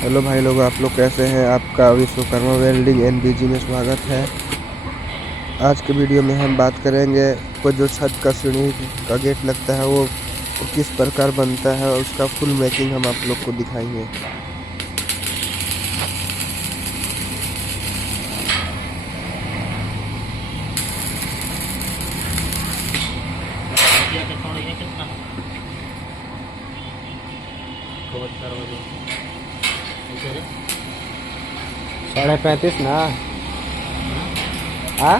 Hello भाई लोग, आप लोग कैसे हैं। आपका विश्वकर्मा वेल्डिंग एनबीजी में स्वागत है। आज के वीडियो में हम बात करेंगे को जो छत का सीढ़ी का गेट लगता है वो किस प्रकार बनता है और उसका फुल मेकिंग हम आप लोग को दिखाएंगे। ₹35.5 ना। हाँ